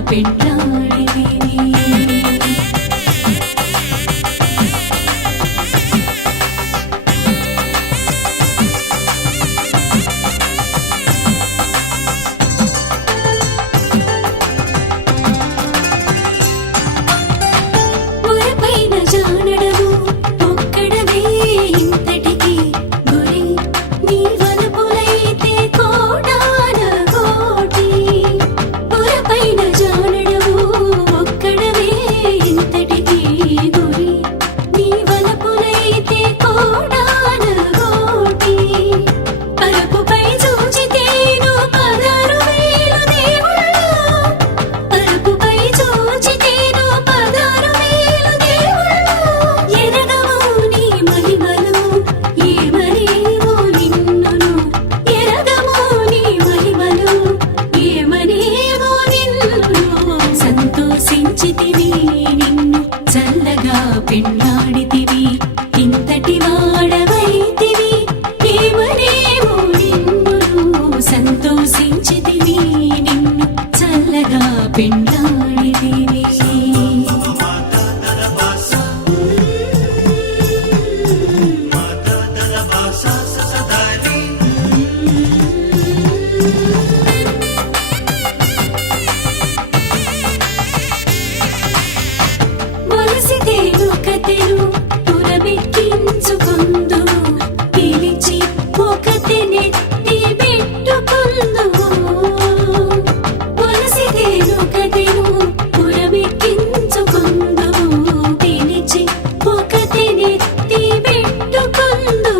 పెట్టాను సంతోషించితివి నిన్ను చల్లగా పెండాడితివి